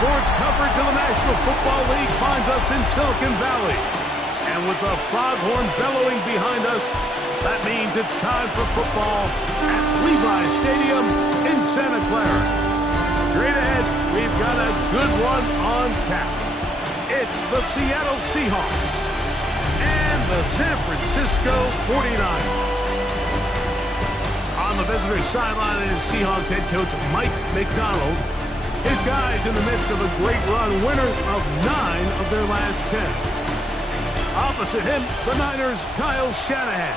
Sports coverage of the National Football League finds us in Silicon Valley. And with the foghorn bellowing behind us, that means it's time for football at Levi's Stadium in Santa Clara. Straight ahead, we've got a good one on tap. It's the Seattle Seahawks and the San Francisco 49ers. On the visitor's sideline is Seahawks head coach Mike McDonald. His guys in the midst of a great run, winners of 9 of their last 10. Opposite him, the Niners' Kyle Shanahan.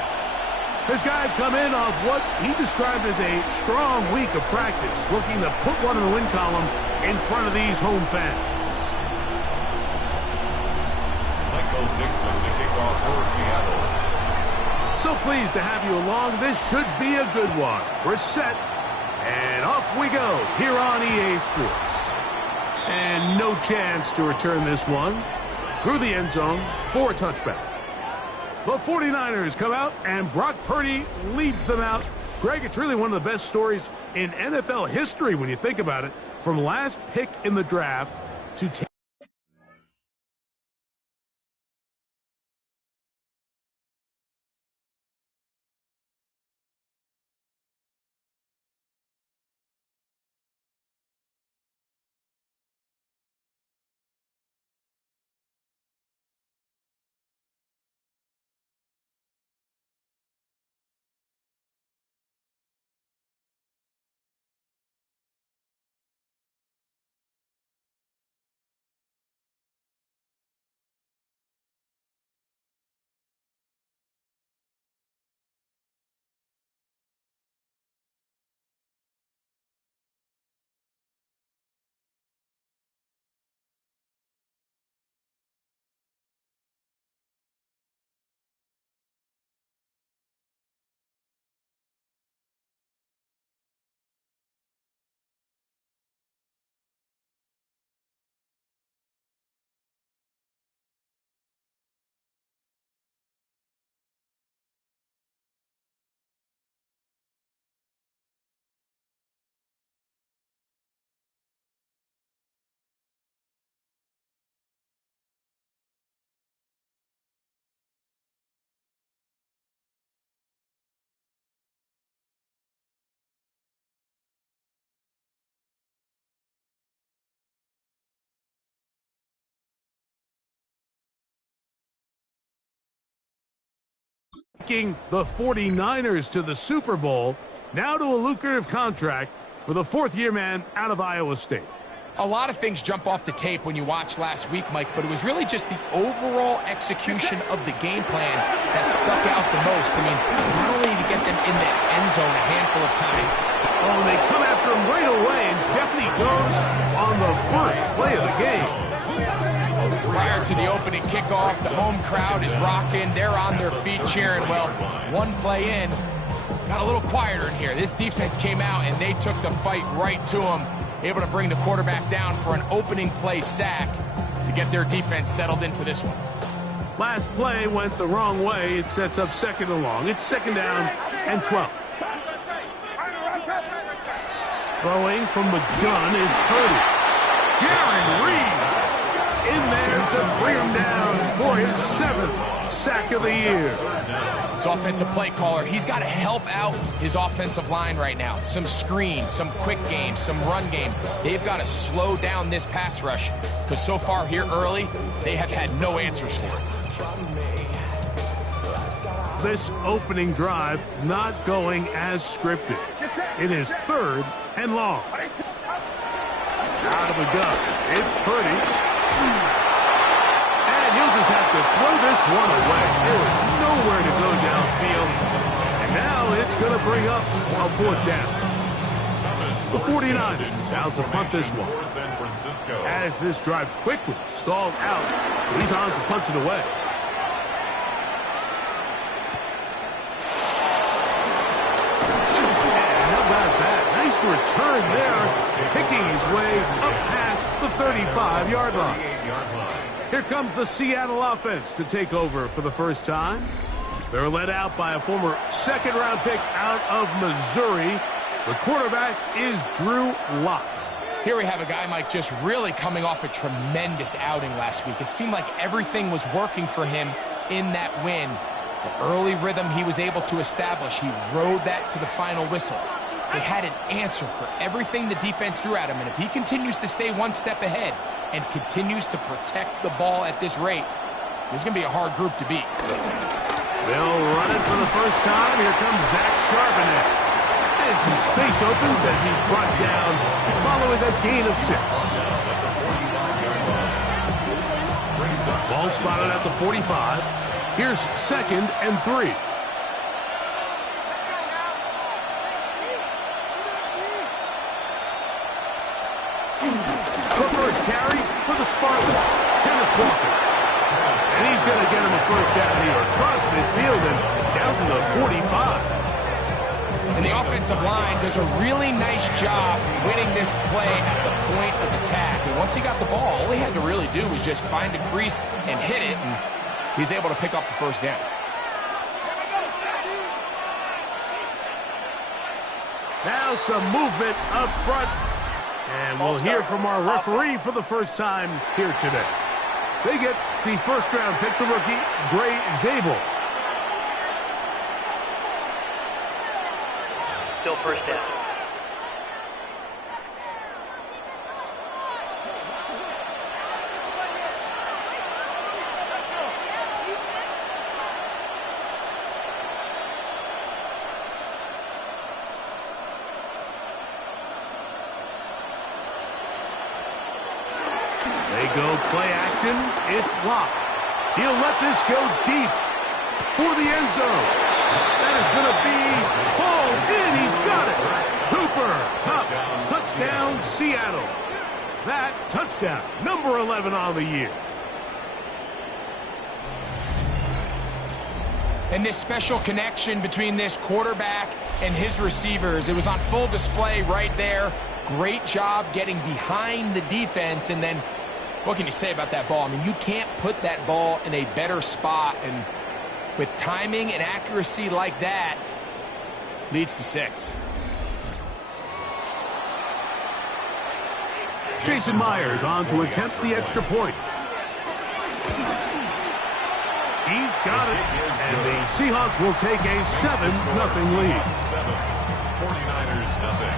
His guys come in off what he described as a strong week of practice, looking to put one in the win column in front of these home fans. Michael Dixon, the kickoff for Seattle. So pleased to have you along. This should be a good one. We're set, and off we go here on EA Sports. And no chance to return this one through the end zone for a touchback. The 49ers come out, and Brock Purdy leads them out. Greg, it's really one of the best stories in NFL history when you think about it. From last pick in the draft to taking the 49ers to the Super Bowl, now to a lucrative contract for the fourth-year man out of Iowa State. A lot of things jump off the tape when you watch last week, Mike, but it was really just the overall execution of the game plan that stuck out the most. I mean, not only to get them in the end zone a handful of times. Oh, they come after him right away, and Deputy goes on the first play of the game. Prior to the opening kickoff, the home crowd is rocking. They're on their feet cheering. Well, one play in, got a little quieter in here. This defense came out, and they took the fight right to them, able to bring the quarterback down for an opening play sack to get their defense settled into this one. Last play went the wrong way. It sets up second and long. It's second down and 12. Throwing from the gun is Purdy. Jaron Reed in there to bring him down for his 7th sack of the year. His offensive play caller, he's got to help out his offensive line right now. Some screens, some quick games, some run game. They've got to slow down this pass rush because so far here early, they have had no answers for it. This opening drive not going as scripted. It is 3rd and long. Out of the gun, it's Purdy. And he'll just have to throw this one away. There was nowhere to go downfield. And now it's going to bring up a 4th down. The 49ers out to punt this one. As this drive quickly stalled out, so he's on to punt it away. And how about that? Nice return there, picking his way up past the 35-yard line. Here comes the Seattle offense to take over for the first time. They're led out by a former second-round pick out of Missouri. The quarterback is Drew Lock. Here we have a guy, Mike, just really coming off a tremendous outing last week. It seemed like everything was working for him in that win. The early rhythm he was able to establish, he rode that to the final whistle. They had an answer for everything the defense threw at him, and if he continues to stay one step ahead and continues to protect the ball at this rate, this is going to be a hard group to beat. They'll run it for the first time. Here comes Zach Charbonnet. And some space opens as he's brought down following a gain of 6. Ball spotted at the 45. Here's 2nd and 3. The first carry for the Spartans, Kenneth Walker. And he's going to get him a first down here across midfield and down to the 45. And the offensive line does a really nice job winning this play at the point of attack. And once he got the ball, all he had to really do was just find a crease and hit it, and he's able to pick up the first down. Now some movement up front. And we'll hear from our referee for the first time here today. They get the first-round pick, the rookie, Gray Zabel. Still first down. They go play action. It's locked. He'll let this go deep for the end zone. That is going to be hauled in. He's got it. Cooper Kupp, touchdown Seattle. That touchdown, number 11 on the year. And this special connection between this quarterback and his receivers, it was on full display right there. Great job getting behind the defense. And then, what can you say about that ball? I mean, you can't put that ball in a better spot. And with timing and accuracy like that, leads to 6. Jason Myers on to attempt the extra point. He's got it, and the Seahawks will take a 7-0 lead. 49ers nothing.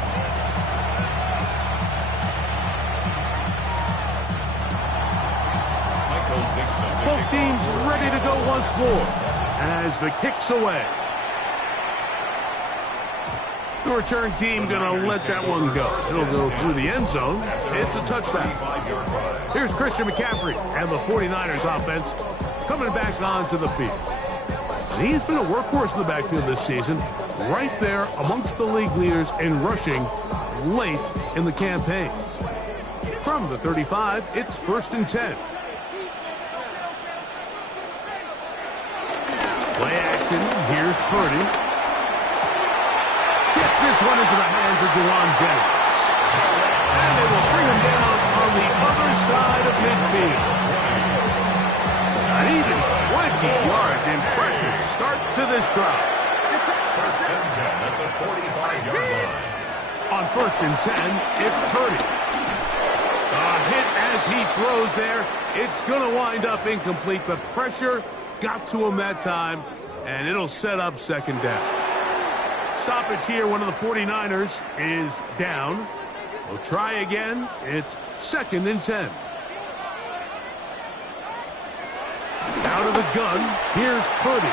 Both teams ready to go once more as the kick's away. The return team going to let that one go. It'll go through the end zone. It's a touchback. Here's Christian McCaffrey and the 49ers offense coming back onto the field. And he's been a workhorse in the backfield this season, right there amongst the league leaders in rushing late in the campaign. From the 35, it's 1st and 10. Play action. Here's Purdy. Gets this one into the hands of Jawan Jennings. And they will bring him down on the other side of midfield. Not even 20 yards. Impressive start to this drive. 1st and 10 at the 45-yard line. On 1st and 10, it's Purdy. A hit as he throws there. It's going to wind up incomplete. The pressure got to him that time, and it'll set up 2nd down. Stoppage here. One of the 49ers is down. They'll try again. It's 2nd and 10. Out of the gun. Here's Purdy.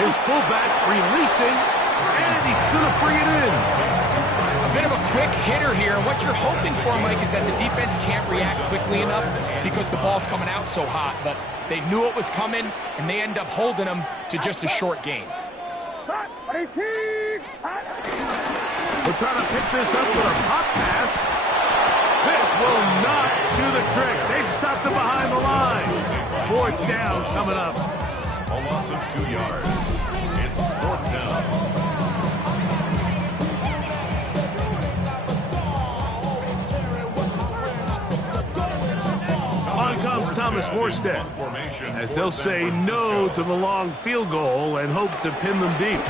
His fullback releasing, and he's going to bring it in. A bit of a quick hitter here. What you're hoping for, Mike, is that the defense can't react quickly enough because the ball's coming out so hot. But they knew it was coming, and they end up holding them to just a short gain. We're trying to pick this up with a pop pass. This will not do the trick. They've stopped it behind the line. 4th down coming up. A loss of 2 yards. It's 4th down. On comes Thomas Morstead, as they'll say no to the long field goal and hope to pin them deep.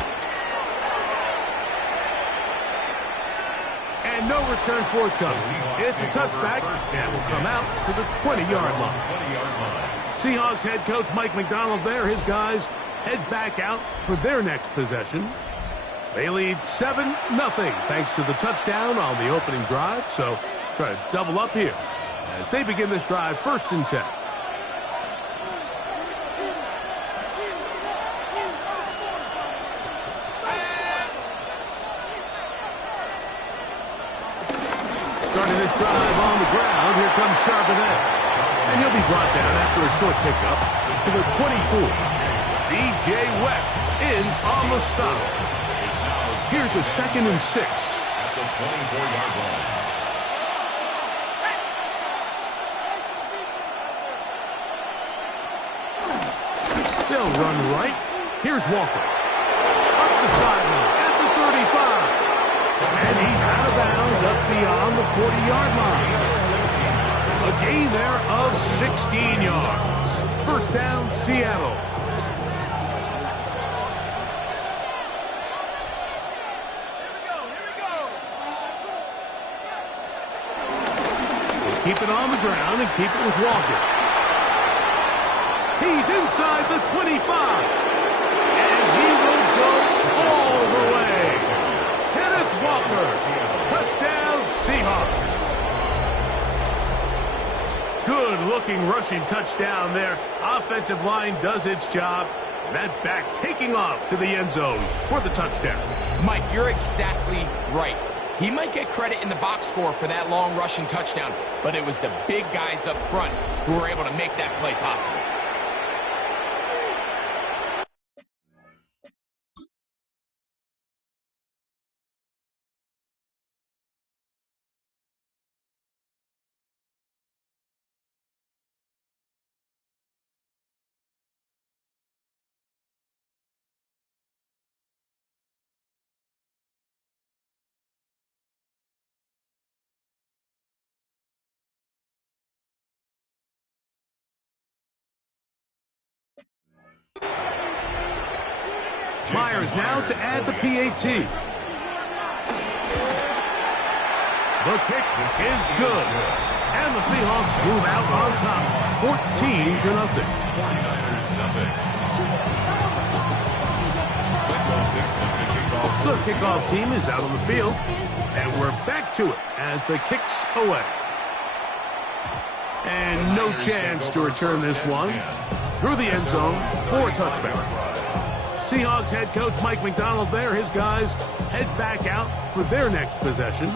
And no No return forthcoming. It's a touchback and will come out to the 20-yard line. Seahawks head coach Mike McDonald there. His guys head back out for their next possession. They lead 7-0 thanks to the touchdown on the opening drive. So try to double up here as they begin this drive 1st and 10. Starting this drive on the ground, here comes Charbonnet. And he'll be brought down after a short pickup to the 24. C.J. West in on the stop. Here's a 2nd and 6. At the 24-yard line. They'll run right. Here's Walker. Up the sideline at the 35. And he's out of bounds up beyond the 40-yard line. A gain there of 16 yards. 1st down, Seattle. Keep it on the ground and keep it with Walker. He's inside the 25. And he will go all the way. Kenneth Walker. Touchdown, Seahawks. Good-looking rushing touchdown there. Offensive line does its job. And that back taking off to the end zone for the touchdown. Mike, you're exactly right. He might get credit in the box score for that long rushing touchdown, but it was the big guys up front who were able to make that play possible. Myers now to add the PAT. The kick is good. And the Seahawks move out on top, 14-0. 49ers nothing. The kickoff team is out on the field. And we're back to it as the kick's away. And no chance to return this one through the end zone for a touchback. Seahawks head coach Mike McDonald there. His guys head back out for their next possession.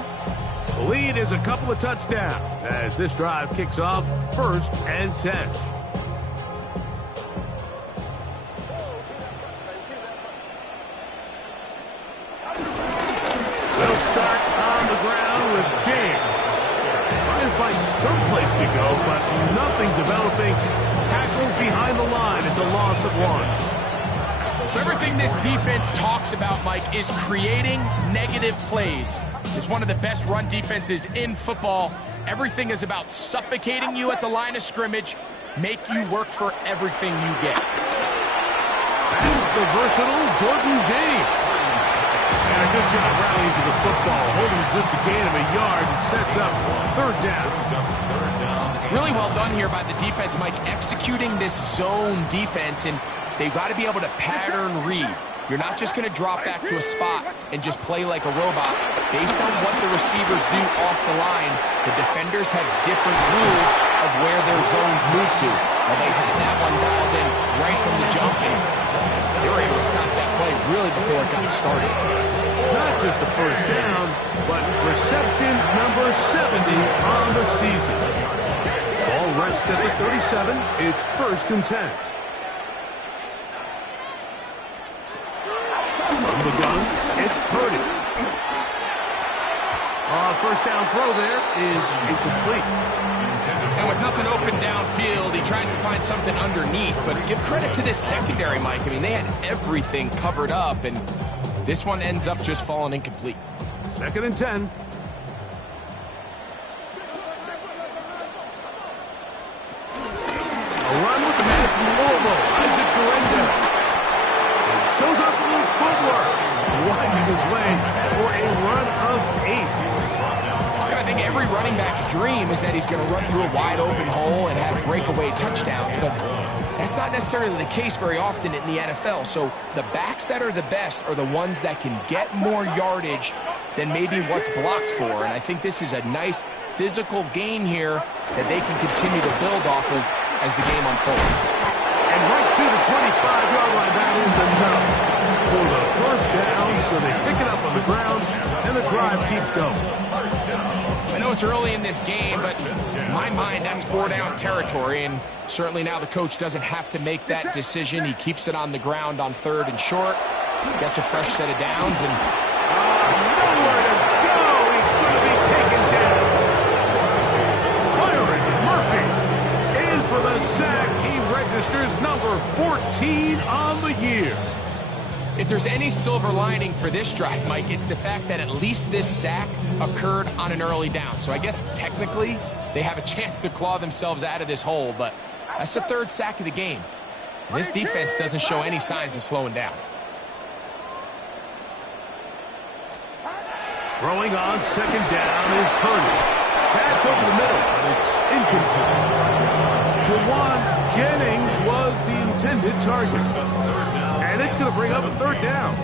The lead is a couple of touchdowns as this drive kicks off 1st and 10. They'll start on the ground with James. Trying to find some place to go, but nothing developing. Tackles behind the line. It's a loss of 1. So everything this defense talks about, Mike, is creating negative plays. It's one of the best run defenses in football. Everything is about suffocating you at the line of scrimmage, make you work for everything you get. That's the versatile Jordan James. And a good job rallying to the football, holding just a gain of a yard and sets up 3rd down. Really well done here by the defense, Mike, executing this zone defense, and they've got to be able to pattern read. You're not just going to drop back to a spot and just play like a robot. Based on what the receivers do off the line, the defenders have different rules of where their zones move to. Well, they had that one dialed in right from the jump, and they were able to stop that play really before it got started. Not just a 1st down, but reception number 70 on the season. Ball rests at the 37. It's 1st and 10. From the gun, it's Purdy. 1st down throw there is incomplete. And with nothing open downfield, he tries to find something underneath. But give credit to this secondary, Mike. I mean, they had everything covered up, and this one ends up just falling incomplete. 2nd and 10. A run with the man from Louisville, Isaac Corenda. Shows up a little footwork, winding his way for a run of 8. every running back's dream is that he's going to run through a wide open hole and have breakaway touchdowns, but that's not necessarily the case very often in the NFL. So the backs that are the best are the ones that can get more yardage than maybe what's blocked for. And I think this is a nice physical gain here that they can continue to build off of as the game unfolds. And right to the 25-yard line, that is enough for the first down. So they pick it up on the ground, and the drive keeps going. I know it's early in this game, but in my mind, that's 4-down territory, and certainly now the coach doesn't have to make that decision. He keeps it on the ground on 3rd and short, gets a fresh set of downs, and nowhere to go. He's going to be taken down. Byron Murphy in for the sack. He registers number 14 on the year. if there's any silver lining for this drive, Mike, it's the fact that at least this sack occurred on an early down. So I guess technically they have a chance to claw themselves out of this hole, but that's the 3rd sack of the game. This defense doesn't show any signs of slowing down. Throwing on 2nd down is Purdy. That's over the middle, but it's incomplete. Jawan Jennings was the intended target. And it's going to bring up a 3rd down.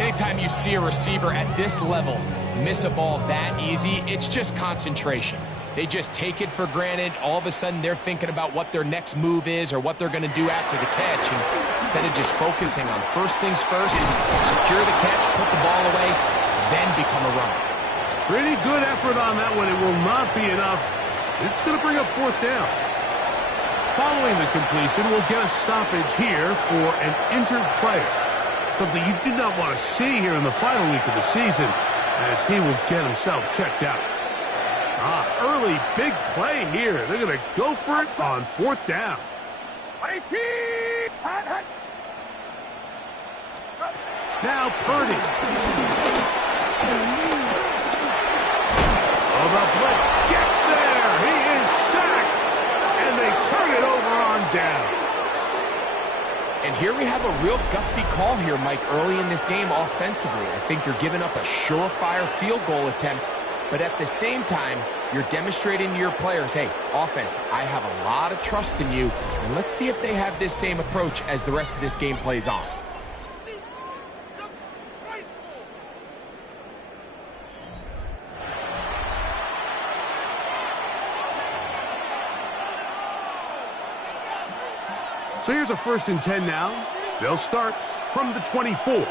Anytime you see a receiver at this level miss a ball that easy, it's just concentration. They just take it for granted. All of a sudden, they're thinking about what their next move is or what they're going to do after the catch. And instead of just focusing on first things first, secure the catch, put the ball away, then become a runner. Pretty good effort on that one. It will not be enough. It's going to bring up 4th down. Following the completion, we'll get a stoppage here for an injured player. Something you do not want to see here in the final week of the season, as he will get himself checked out. Early big play here. They're going to go for it on 4th down. Now Purdy. Oh, the blitz gets there. He is sacked. And they turn it over on downs. And here we have a real gutsy call here, Mike, early in this game offensively. I think you're giving up a surefire field goal attempt, but at the same time, you're demonstrating to your players, hey, offense, I have a lot of trust in you, and let's see if they have this same approach as the rest of this game plays on. So here's a 1st and 10 now. They'll start from the 24.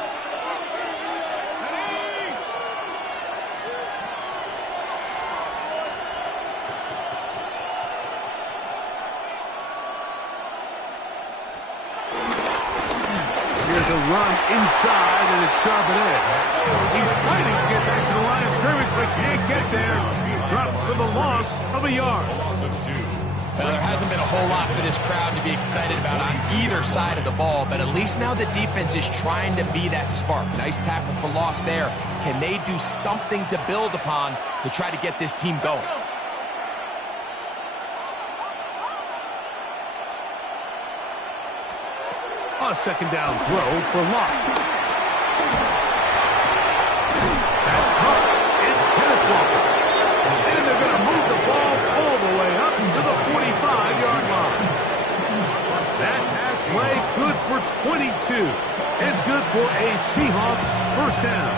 Here's a run inside, and it's sharp and edge. He's fighting to get back to the line of scrimmage, but can't get there. Dropped for the loss of a yard. Well, there hasn't been a whole lot for this crowd to be excited about on either side of the ball, but at least now the defense is trying to be that spark. Nice tackle for loss there. Can they do something to build upon to try to get this team going? A 2nd down throw for Locke. That's caught. It's Kenneth Walker. And they're going to move the ball all the way up to the 45-yard line. That pass play good for 22. It's good for a Seahawks 1st down.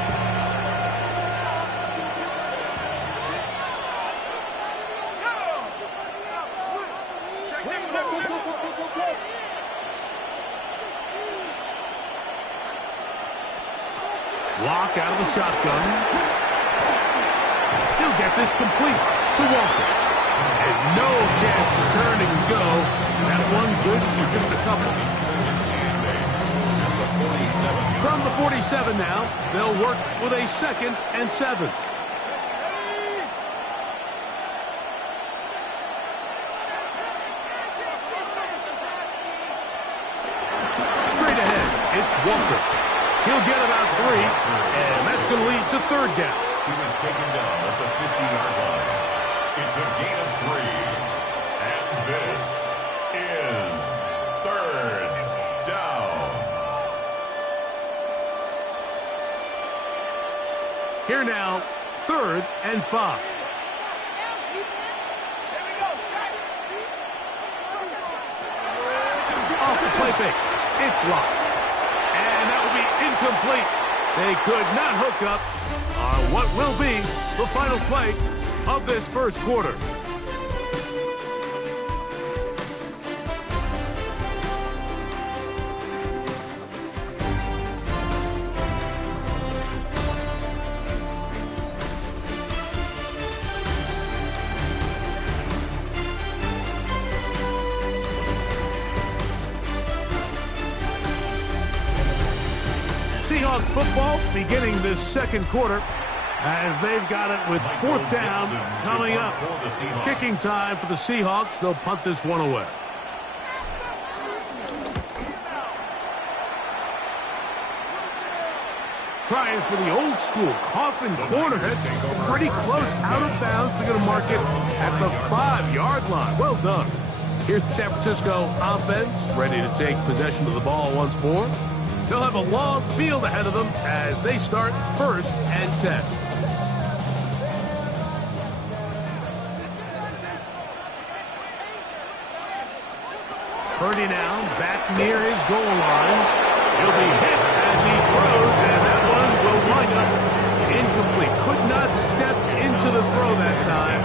Lock out of the shotgun. He'll get this complete to Walker. And no chance to turn and go. That one good for just a couple. From the 47 now, they'll work with a 2nd and 7. Straight ahead, it's Walker. He'll get about 3, and that's going to lead to 3rd down. He was taken down at the 50-yard line. It's a gain of 3, and this is 3rd down. Here now, 3rd and 5. fake. It's locked. And that will be incomplete. They could not hook up on what will be the final play of this first quarter. Seahawks football beginning this second quarter as they've got it with fourth down coming up. Kicking time for the Seahawks. They'll punt this one away. Trying for the old school coffin corner. It's pretty close out of bounds. They're going to mark it at the 5-yard line. Well done. Here's the San Francisco offense ready to take possession of the ball once more. They'll have a long field ahead of them as they start 1st and 10. Purdy now back near his goal line. He'll be hit as he throws, and that one will wind up incomplete. Could not step into the throw that time.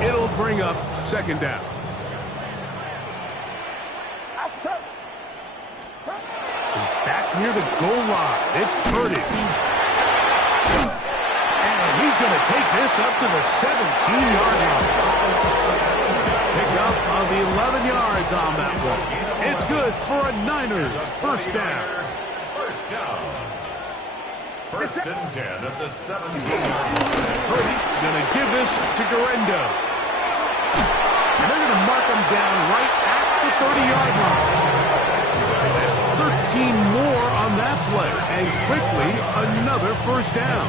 It'll bring up 2nd down. Back near the goal line, it's Purdy. And he's going to take this up to the 17-yard line. Pick up of the 11 yards on that one. It's good for a Niners 1st down. 1st and 10 at the 17-yard line. Purdy going to give this to Garendo. And they're going to mark him down right at the 30-yard line. 13 more on that play, and quickly another 1st down.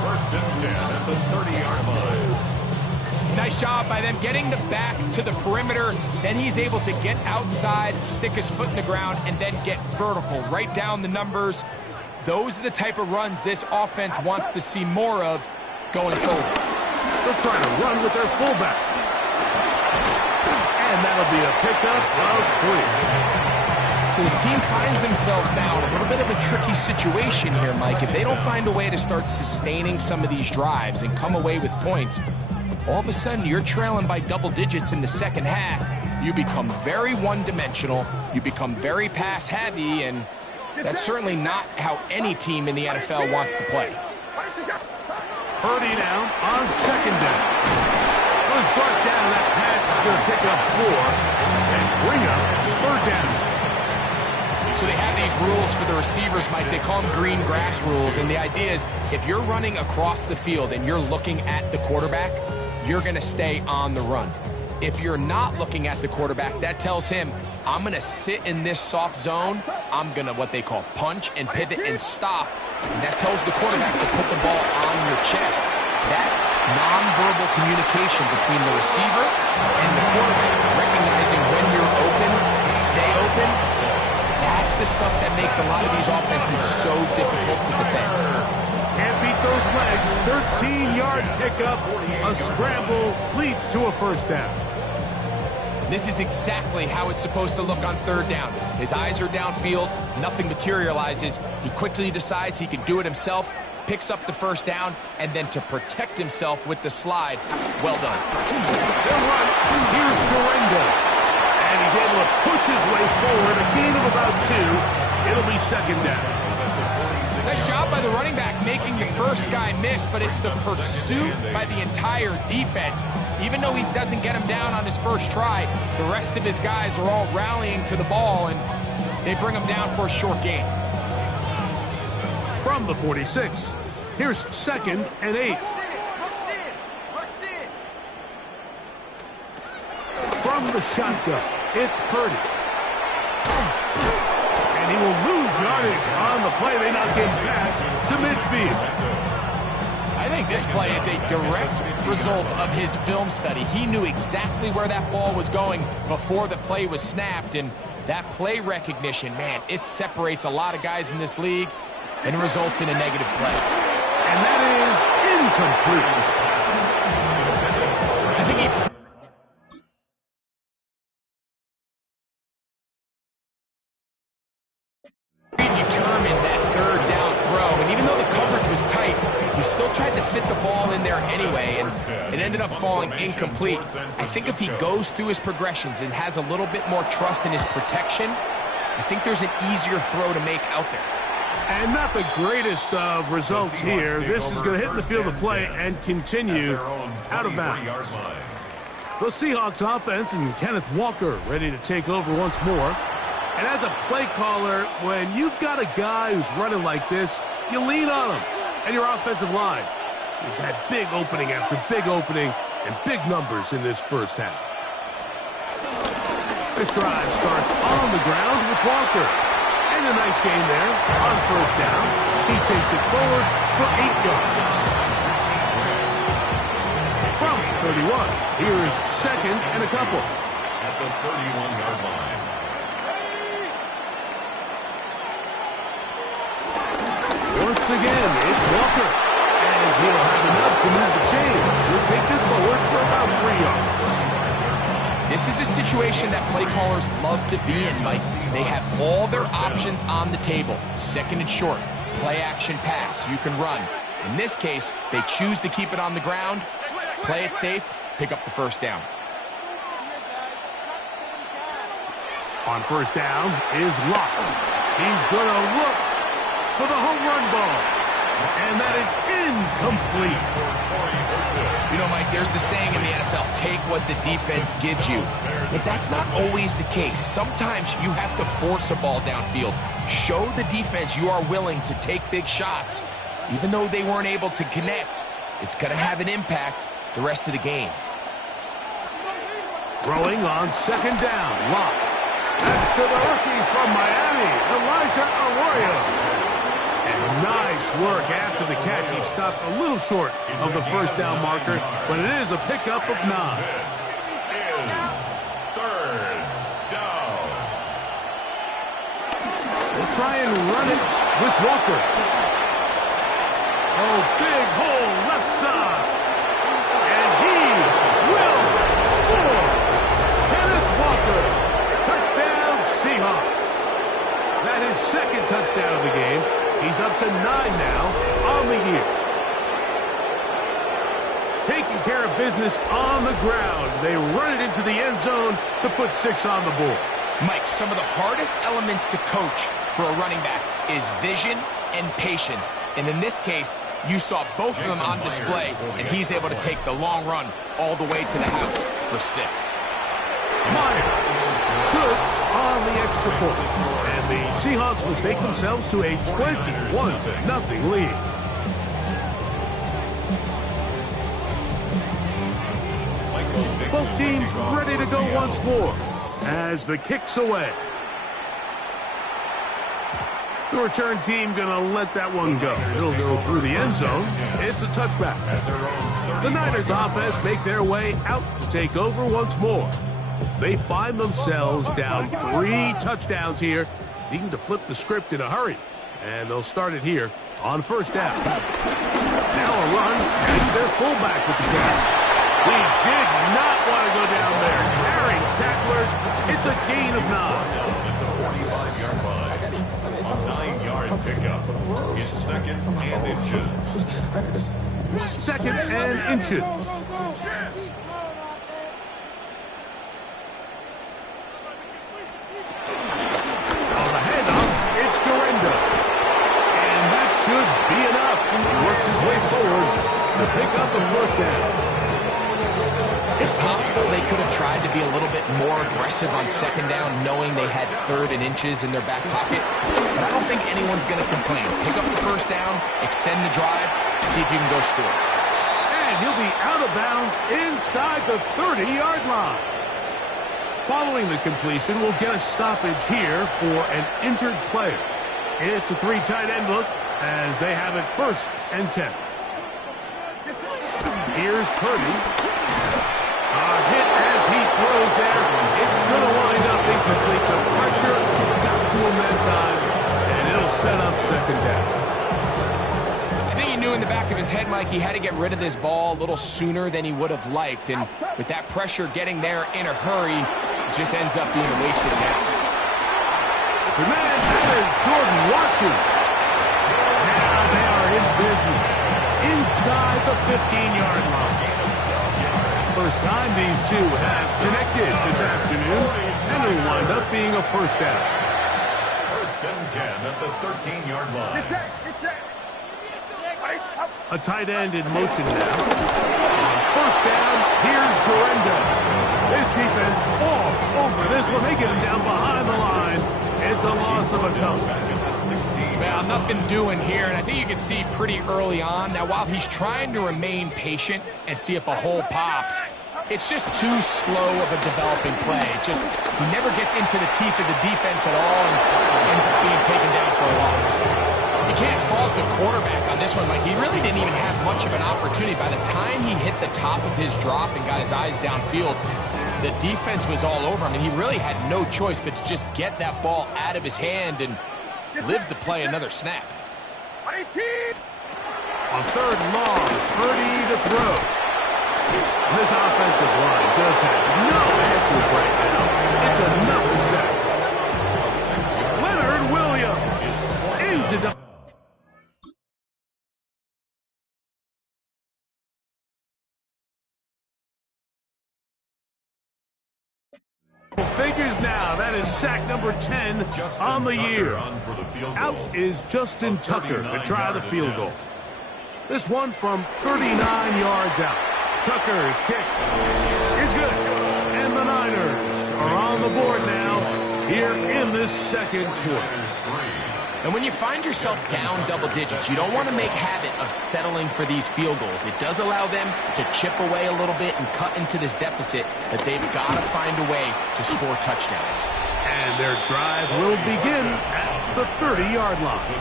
1st and 10 at the 30-yard line. Nice job by them getting the back to the perimeter. Then he's able to get outside, stick his foot in the ground, and then get vertical, right down the numbers. Those are the type of runs this offense wants to see more of going forward. They'll try to run with their fullback. And that'll be a pickup of 3. So this team finds themselves now in a little bit of a tricky situation here, Mike. If they don't find a way to start sustaining some of these drives and come away with points, all of a sudden you're trailing by double digits in the second half. You become very one-dimensional. You become very pass-heavy, and that's certainly not how any team in the NFL wants to play. Purdy down on 2nd down. Was brought down. That pass is going to pick up 4 and bring up 3rd down. So they have these rules for the receivers, Mike. They call them green grass rules, and the idea is if you're running across the field and you're looking at the quarterback, you're going to stay on the run. If you're not looking at the quarterback, that tells him, I'm going to sit in this soft zone. I'm going to what they call punch and pivot and stop. And that tells the quarterback to put the ball on your chest. That nonverbal communication between the receiver and the quarterback, recognizing when you're open, to stay open, that's the stuff that makes a lot of these offenses so difficult to defend. Can't beat those legs. 13-yard pickup. A scramble leads to a 1st down. This is exactly how it's supposed to look on 3rd down. His eyes are downfield, nothing materializes. He quickly decides he can do it himself, picks up the 1st down, and then to protect himself with the slide. Well done. They'll run. Here's Garendo. And he's able to push his way forward. A gain of about 2. It'll be 2nd down. Nice job by the running back making the first guy miss, but it's the pursuit by the entire defense. Even though he doesn't get him down on his first try, the rest of his guys are all rallying to the ball, and they bring him down for a short gain. From the 46, here's 2nd and 8. From the shotgun, it's Purdy. And he will lose yardage on the play. They knock him back to midfield. I think this play is a direct result of his film study. He knew exactly where that ball was going before the play was snapped, and that play recognition, man, it separates a lot of guys in this league and results in a negative play. And that is incomplete. I think he tried to fit the ball in there anyway, and it ended up falling incomplete. I think if he goes through his progressions and has a little bit more trust in his protection, I think there's an easier throw to make out there. And not the greatest of results here. This is going to hit the field of play and continue out of bounds. The Seahawks offense and Kenneth Walker ready to take over once more. And as a play caller, when you've got a guy who's running like this, you lean on him. And your offensive line has had big opening after big opening and big numbers in this first half. This drive starts on the ground with Walker. And a nice game there on first down. He takes it forward for 8 yards. From 31, here's second and a couple. At the 31-yard line. Once again, it's Walker. And he'll have enough to move the chains. He'll take this forward for about 3 yards. This is a situation that play callers love to be in, Mike. They have all their options on the table. Second and short, play action pass, you can run. In this case, they choose to keep it on the ground, play it safe, pick up the first down. On first down is Locke. He's going to look for the home run ball. And that is incomplete. You know, Mike, there's the saying in the NFL, take what the defense gives you. But that's not always the case. Sometimes you have to force a ball downfield. Show the defense you are willing to take big shots. Even though they weren't able to connect, it's going to have an impact the rest of the game. Throwing on second down, Locke. That's to the rookie from Miami, Elijah Arroyo. And nice work after the catch. He stopped a little short of the first down marker, but it is a pickup of 9. This is third down. We'll try and run it with Walker. Oh, big hole left side. And he will score. Kenneth Walker. Touchdown, Seahawks. That is second touchdown of the game. He's up to 9 now on the year. Taking care of business on the ground. They run it into the end zone to put 6 on the board. Mike, some of the hardest elements to coach for a running back is vision and patience. And in this case, you saw both of them on display, and he's able to take the long run all the way to the house for 6. Myers, good on the extra point. And the Seahawks will take themselves to a 21-0 lead. Both teams ready to go once more as the kick's away. The return team going to let that one go. It'll go through the end zone. It's a touchback. The Niners offense make their way out to take over once more. They find themselves down 3 touchdowns here, needing to flip the script in a hurry. And they'll start it here on first down. Now a run, and it's their fullback with the catch. He did not want to go down there. Carrying tacklers, it's a gain of 9. A 9-yard pickup. It's second and inches. Second and inches. Be enough. Works his way forward to pick up the first down. It's possible they could have tried to be a little bit more aggressive on second down, knowing they had third and inches in their back pocket. But I don't think anyone's going to complain. Pick up the first down, extend the drive, see if you can go score. And he'll be out of bounds inside the 30-yard line. Following the completion, we'll get a stoppage here for an injured player. It's a 3 tight end look, as they have it first and 10. Here's Purdy. A hit as he throws there. It's going to wind up incomplete. The pressure got to him that time, and it'll set up second down. I think he knew in the back of his head, Mike, he had to get rid of this ball a little sooner than he would have liked. And with that pressure getting there in a hurry, it just ends up being a wasted down. The man, that is Jordan Watkins. Now they are in business inside the 15-yard line. First time these two have connected this afternoon, and it'll wind up being a first down. First and 10 at the 13-yard line. A tight end in motion now. First down, here's Garenda. This defense all over this one. They get him down behind the line. It's a loss of a couple. Well, nothing doing here, and I think you can see pretty early on. Now, while he's trying to remain patient and see if a hole pops, it's just too slow of a developing play. He never gets into the teeth of the defense at all and ends up being taken down for a loss. You can't fault the quarterback on this one. Like, he really didn't even have much of an opportunity. By the time he hit the top of his drop and got his eyes downfield, the defense was all over him, and he really had no choice but to just get that ball out of his hand and live to play another snap. On third and long, Purdy to throw. This offensive line just has no answers right now. It's another sack. Leonard Williams into the... Figures now, that is sack number 10 on the year. Out is Justin Tucker to try the field goal. This one from 39 yards out. Tucker's kick is good. And the Niners are on the board now here in this second quarter. And when you find yourself down double digits, you don't want to make habit of settling for these field goals. It does allow them to chip away a little bit and cut into this deficit, but they've got to find a way to score touchdowns. And their drive will begin at the 30-yard line.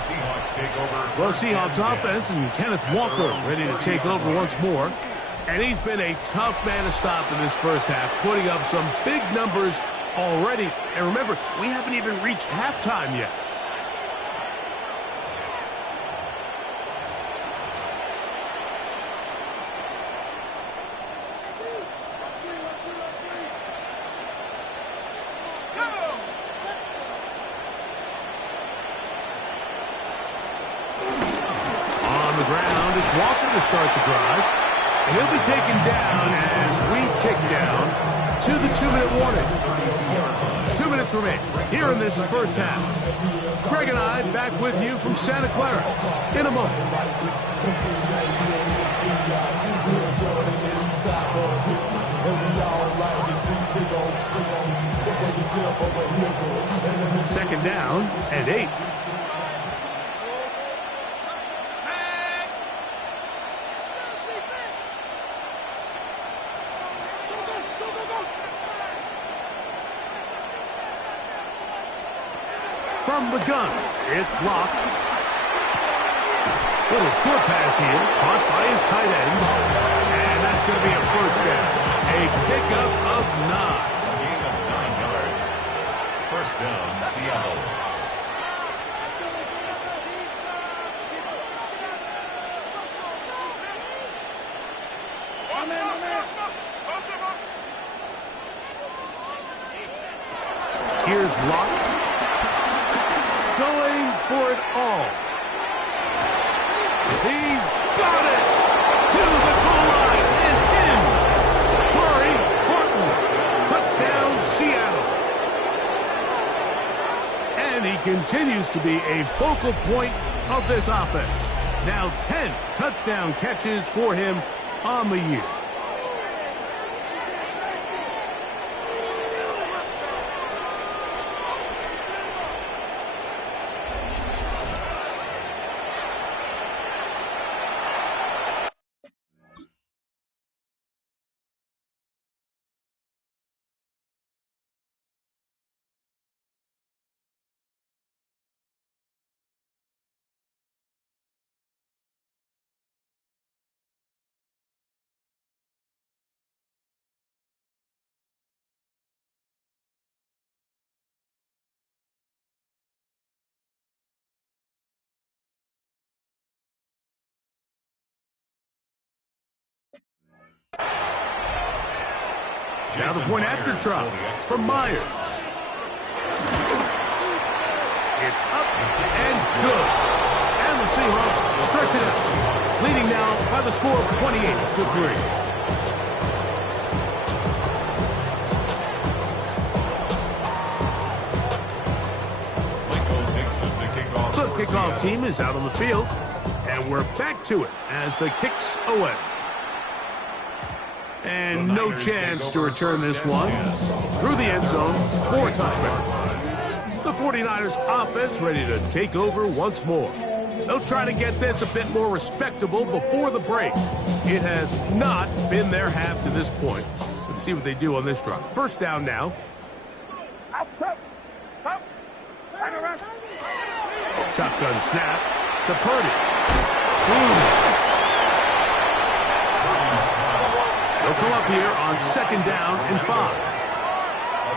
Well, Seahawks offense and Kenneth Walker ready to take over once more. And he's been a tough man to stop in this first half, putting up some big numbers already. And remember, we haven't even reached halftime yet. Walker to start the drive, and he'll be taken down as we tick down to the 2-minute warning. 2 minutes remain here in this first half. Greg and I back with you from Santa Clara in a moment. Second down and 8. From the gun, it's Locke. Little short pass here, caught by his tight end. And that's going to be a first down. A pickup of 9. Gain of 9 yards. First down, Seattle. Here's Locke. Going for it all. He's got it to the goal line and in. Corey Horton, touchdown Seattle. And he continues to be a focal point of this offense. Now 10 touchdown catches for him on the year. Now the point after try from Myers. It's up and good. And the Seahawks stretch it out. leading now by the score of 28-3. The kickoff team is out on the field, and we're back to it as the kick's away. And no chance to return this one through the end zone for a touchback. The 49ers offense ready to take over once more. They'll try to get this a bit more respectable before the break. It has not been their half to this point. Let's see what they do on this drive. First down now. Shotgun snap to Purdy. They'll come up here on second down and 5. A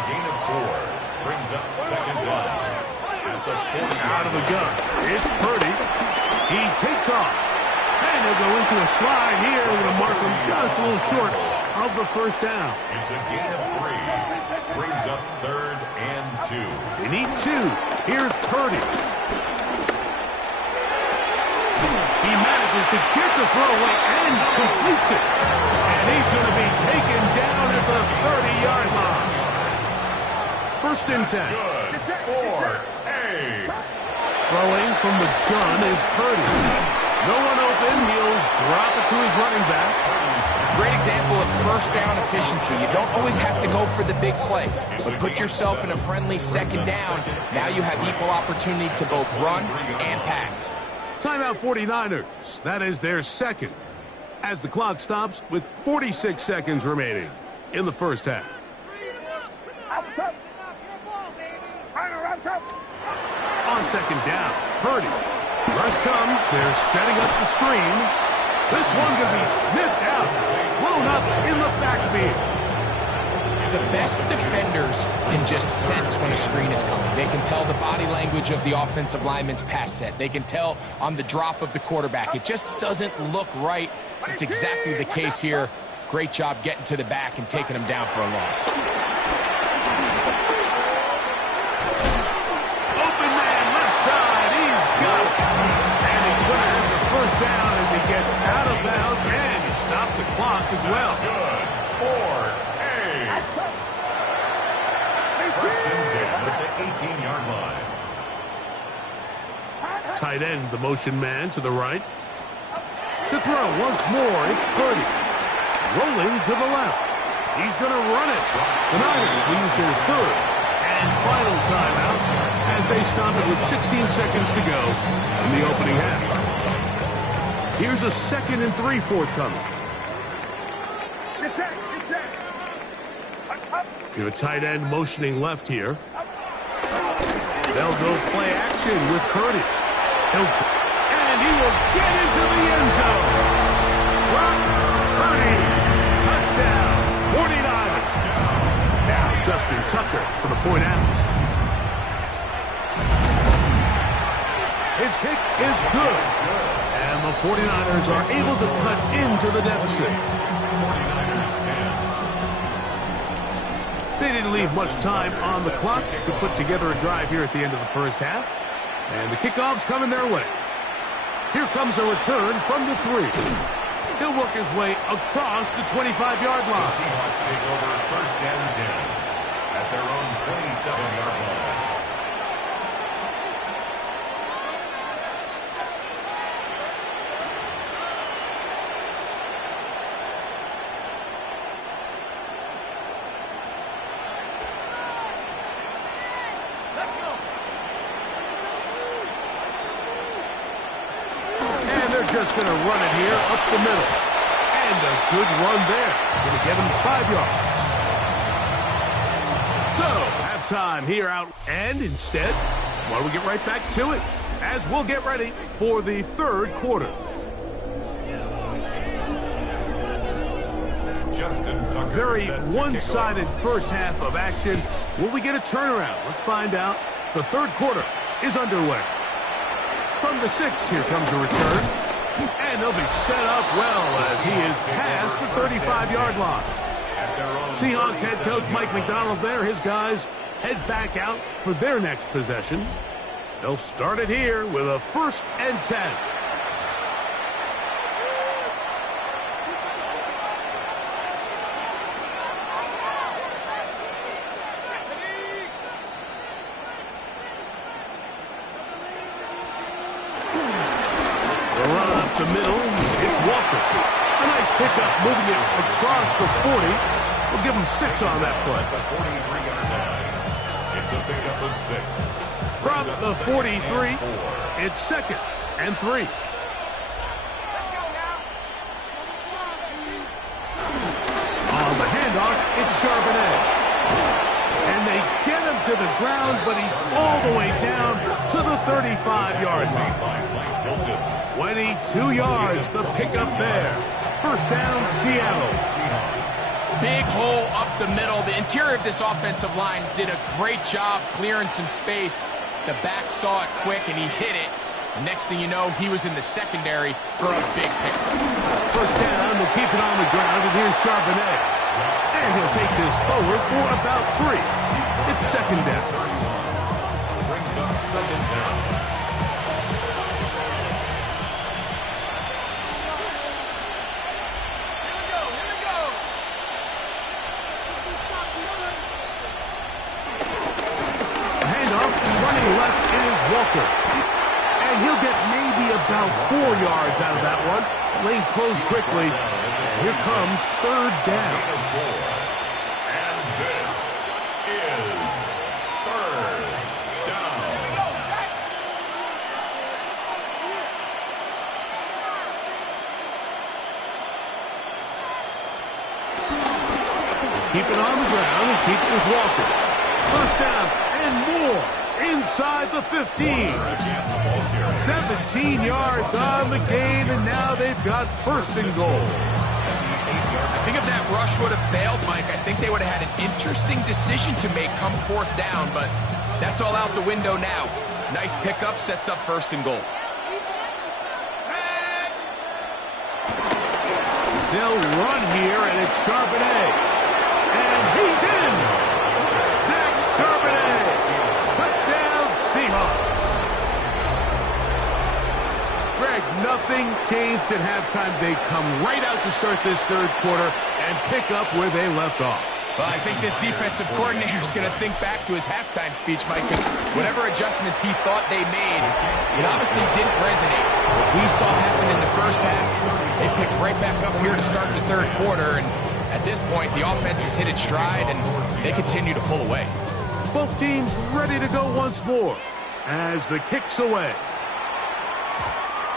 gain of 4 brings up second down at the 40. Out of the gun. It's Purdy. He takes off. And they'll go into a slide here. We're going to mark him just a little short of the first down. It's a gain of 3. Brings up third and 2. They need 2. Here's Purdy. He manages to get the throw away and completes it. And he's going to be taken down at the 30-yard line. First and 10. Good for A. Throwing from the gun is Purdy. No one open. He'll drop it to his running back. Great example of first down efficiency. You don't always have to go for the big play, but put yourself in a friendly second down. Now you have equal opportunity to both run and pass. Timeout 49ers. That is their second, as the clock stops with 46 seconds remaining in the first half. On second down, Purdy. Rush comes. They're setting up the screen. This one's going to be sniffed out, blown up in the backfield. The best defenders can just sense when a screen is coming. They can tell the body language of the offensive lineman's pass set. They can tell on the drop of the quarterback. It just doesn't look right. It's exactly the case here. Great job getting to the back and taking him down for a loss. Open man, left side. He's got it. And he's going to have the first down as he gets out of bounds. And he stopped the clock as well. Good for A. First and 10 at the 18-yard line. Tight end, the motion man to the right. To throw once more, it's Purdy. Rolling to the left. He's going to run it. The Niners will use their third and final timeout as they stop it with 16 seconds to go in the opening half. Here's a 2nd and 3 forthcoming. You have a tight end motioning left here. They'll go play action with Purdy. And he will get into the end zone. Brock Purdy. Touchdown. 49ers. Now Justin Tucker for the point after. His kick is good. And the 49ers are able to cut into the deficit. 49ers 10. They didn't leave much time on the clock to put together a drive here at the end of the first half. And the kickoff's coming their way. Here comes a return from the 3. He'll work his way across the 25-yard line. The Seahawks take over first and 10 at their own 27-yard line. Just going to run it here up the middle. And a good run there. Going to get him 5 yards. So, halftime here out. And instead, why don't we get right back to it as we'll get ready for the third quarter. Justin Tucker. Very one-sided first half of action. Will we get a turnaround? Let's find out. The third quarter is underway. From the 6, here comes a return. And they'll be set up well as he is past the 35-yard line. Seahawks head coach Mike McDonald there. His guys head back out for their next possession. They'll start it here with a 1st and 10. the middle. It's Walker. A nice pickup, moving it across the 40. We'll give him 6 on that play. The 43-yard line. It's a pickup of 6. From the 43, it's 2nd and 3. On the handoff, it's Charbonnet. And they get him to the ground, but he's all the way down to the 35-yard line. 22 yards, the pickup there. First down, Seattle. Big hole up the middle. The interior of this offensive line did a great job clearing some space. The back saw it quick, and he hit it. The next thing you know, he was in the secondary for a big pickup. First down, we'll keep it on the ground, and here's Charbonnet. And he'll take this forward for about 3. It's 2nd down. Brings up 2nd down. Left is Walker. And he'll get maybe about 4 yards out of that one. Lane closed quickly. Here comes 3rd down. And this is 3rd down. Keep it on the ground and keep it with Walker. First down and more. Inside the 15. 17 yards on the gain, and now they've got 1st and goal. I think if that rush would have failed, Mike, I think they would have had an interesting decision to make come 4th down, but that's all out the window now. Nice pickup, sets up 1st and goal. They'll run here, and it's Charbonnet. And he's in! Zach Charbonnet! Touchdown, Seahawks. Greg, nothing changed at halftime. They come right out to start this 3rd quarter and pick up where they left off. Well, I think this defensive coordinator is going to think back to his halftime speech, Mike, because whatever adjustments he thought they made, it obviously didn't resonate. What we saw happen in the first half, they picked right back up here to start the 3rd quarter, and at this point, the offense has hit its stride, and they continue to pull away. Both teams ready to go once more as the kick's away.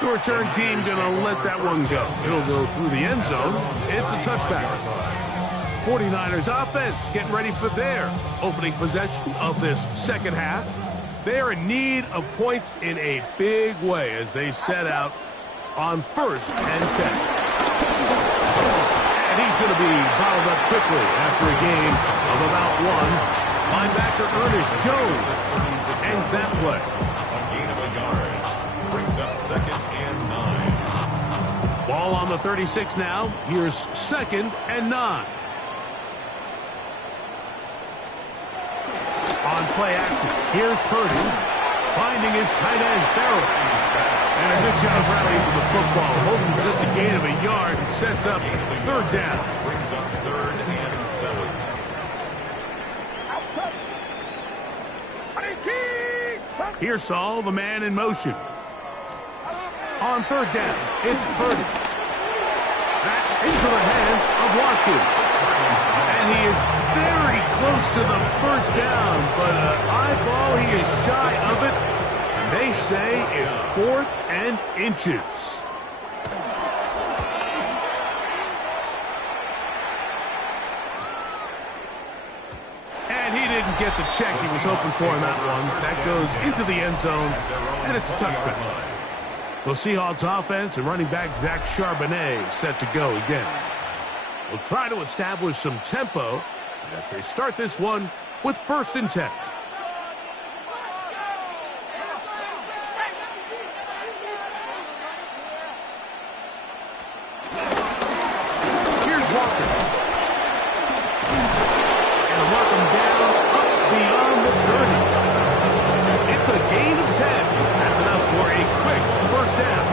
The return team going to let that one go. It'll go through the end zone. It's a touchback. 49ers offense getting ready for their opening possession of this 2nd half. They're in need of points in a big way as they set out on 1st and 10. And he's going to be bottled up quickly after a gain of about 1. Linebacker Ernest Jones ends that play. A gain of a yard. Brings up 2nd and 9. Ball on the 36 now. Here's 2nd and 9. On play action, here's Purdy, finding his tight end, Farrell. And a good job rallying for the football, holding just a gain of a yard and sets up 3rd down. Brings up 3rd and 7. Here's Saul, the man in motion. On 3rd down, it's Purdy. Back into the hands of Watkins. And he is very close to the 1st down, but an eyeball, he is shy of it. And they say it's 4th and inches. And he didn't get the check he was hoping for in that one. That goes into the end zone, and it's a touchback. The Seahawks offense and running back Zach Charbonnet set to go again. Will try to establish some tempo as they start this one with 1st and 10. Here's Walker. And a welcome down up beyond the 30. It's a gain of 10. That's enough for a quick 1st down.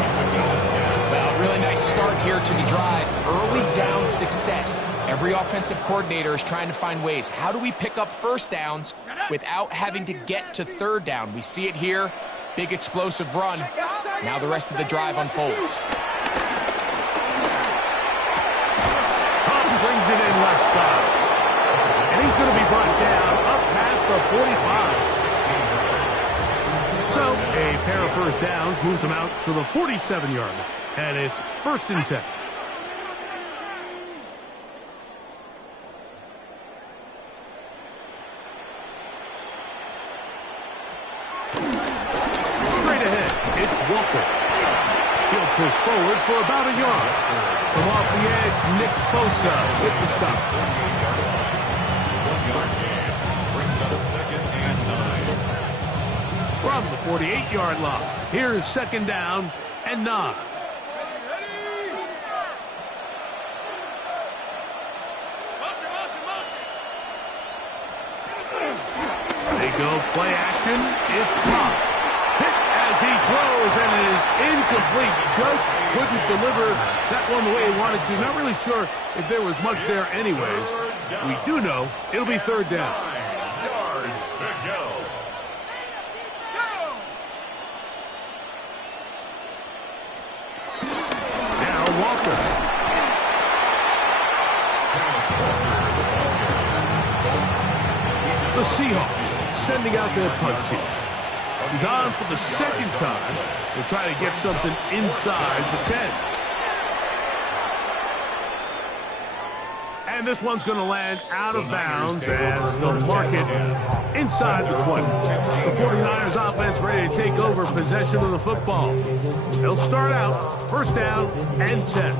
Well, really nice start here to the drive. Early down success. Every offensive coordinator is trying to find ways. How do we pick up 1st downs without having to get to 3rd down? We see it here. Big explosive run. Now the rest of the drive unfolds. left side. And he's going to be brought down up past the 45. So a pair of first downs moves him out to the 47-yard line. And it's 1st and 10. Straight ahead, it's Walker. He'll push forward for about a yard. From off the edge, Nick Bosa with the stop. 1-yard gain brings up 2nd and 9. From the 48-yard line, here's 2nd down and 9. They go play action. It's blocked. Hit as he throws, and it is incomplete. Just couldn't deliver that one the way he wanted to. Not really sure if there was much there anyways. We do know it'll be 3rd down. 9 yards to go. Now Walker. The Seahawks sending out their punt team. He's on for the 2nd time. They'll try to get something inside the 10. And this one's going to land out of bounds as they'll mark it inside the 20. The 49ers offense ready to take over possession of the football. They'll start out 1st down and 10.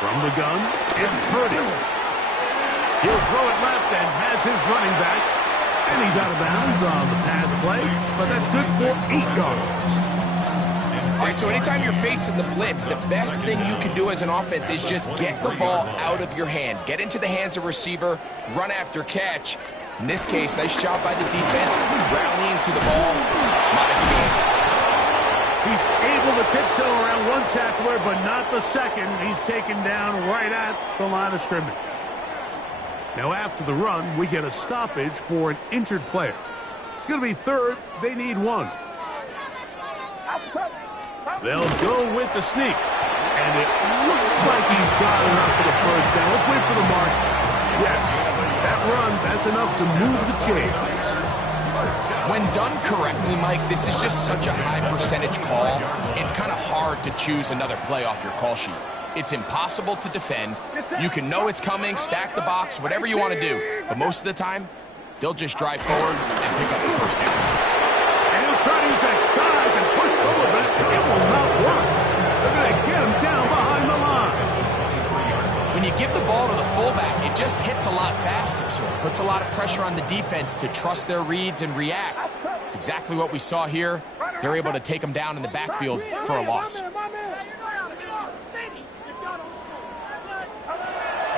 From the gun, it's Purdy. He'll throw it left and has his running back. And he's out of bounds on the pass play, but that's good for 8 yards. All right, so anytime you're facing the blitz, the best thing you can do as an offense is just get the ball out of your hand. Get into the hands of receiver, run after catch. In this case, nice job by the defense, rallying to the ball. Modest gain. He's able to tiptoe around one tackler, but not the second. He's taken down right at the line of scrimmage. Now after the run, we get a stoppage for an injured player. It's going to be 3rd. They need 1. They'll go with the sneak. And it looks like he's got enough for the 1st down. Let's wait for the mark. Yes, that run, that's enough to move the chains. When done correctly, Mike, this is just such a high percentage call. It's kind of hard to choose another play off your call sheet. It's impossible to defend. You can know it's coming, stack the box, whatever you want to do. But most of the time, they'll just drive forward and pick up the 1st down. And he'll try to use that size and push forward, but it will not work. They're going to get him down behind the line. When you give the ball to the fullback, it just hits a lot faster, so it puts a lot of pressure on the defense to trust their reads and react. It's exactly what we saw here. They're able to take him down in the backfield for a loss.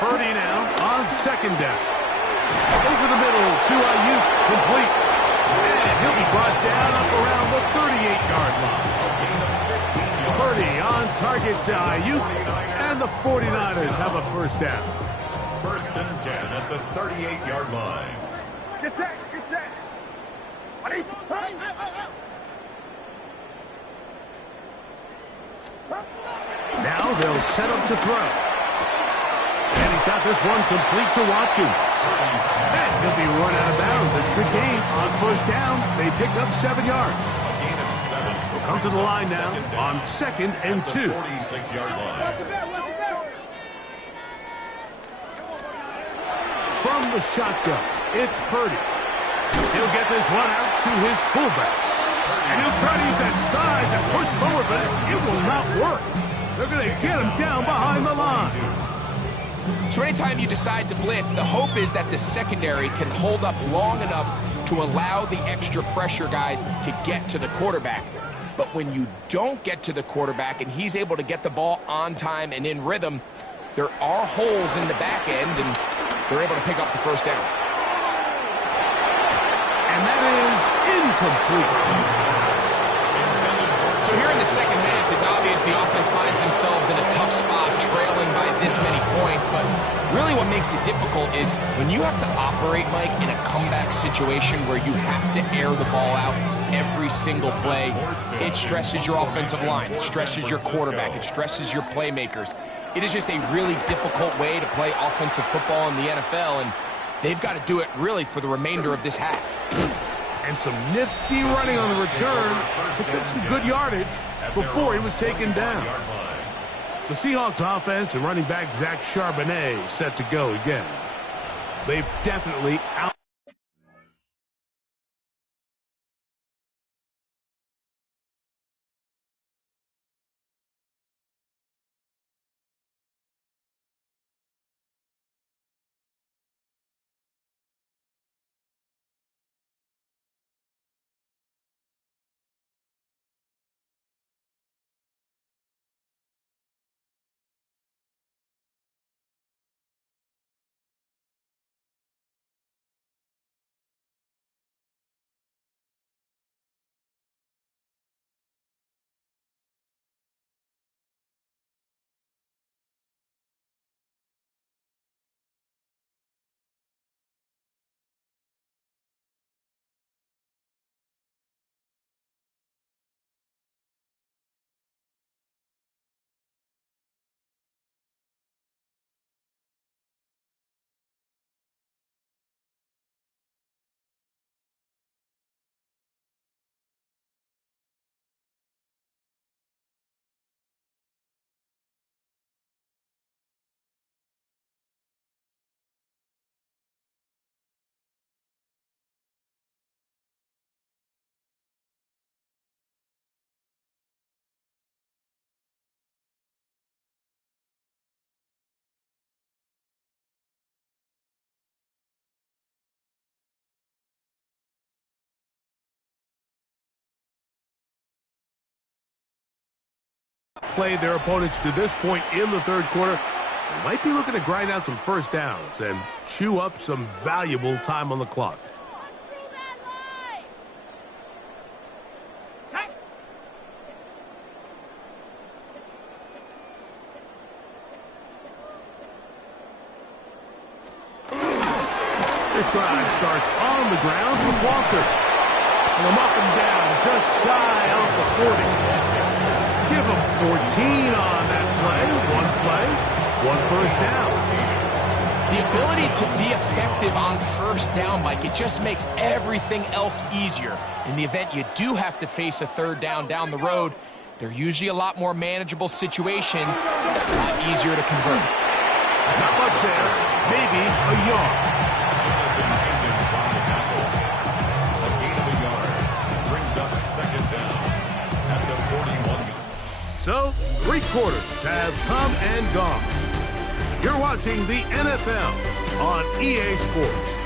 Purdy now on 2nd down. Over the middle to Ayuk, complete. And he'll be brought down up around the 38-yard line. Purdy on target to Ayuk, and the 49ers have a 1st down. 1st and 10 at the 38-yard line. Get set, get set. Now they'll set up to throw. And he's got this one complete to Watkins. And he'll be run out of bounds. It's a good game. On 1st down, they pick up 7 yards. A gain of 7. We'll come to the line now on 2nd and 2. 46-yard line. From the shotgun, it's Purdy. He'll get this one out to his fullback. And he'll try to use that size and push forward, but it will not work. They're going to get him down behind the line. So anytime you decide to blitz, the hope is that the secondary can hold up long enough to allow the extra pressure guys to get to the quarterback. But when you don't get to the quarterback and he's able to get the ball on time and in rhythm, there are holes in the back end, and they're able to pick up the 1st down. And that is incomplete. So here in the second half, it's obvious the offense finds themselves in a tough spot, trailing by this many points. But really what makes it difficult is when you have to operate, Mike, in a comeback situation where you have to air the ball out every single play, it stresses your offensive line, it stresses your quarterback, it stresses your playmakers. It is just a really difficult way to play offensive football in the NFL, and they've got to do it really for the remainder of this half. And some nifty running on the return. Picked up some good yardage before he was taken down. The Seahawks offense and running back Zach Charbonnet set to go again. They've definitely out. Played their opponents to this point in the third quarter. They might be looking to grind out some first downs and chew up some valuable time on the clock. This drive starts on the ground with Walker. And they'll knock him down just shy of the 40. Give him 14 on that play, one first down. The ability to be effective on first down, Mike, it just makes everything else easier. In the event you do have to face a third down the road, they're usually a lot more manageable situations, a lot easier to convert. Not much there, maybe a yard. So, 3 quarters have come and gone. You're watching the NFL on EA Sports.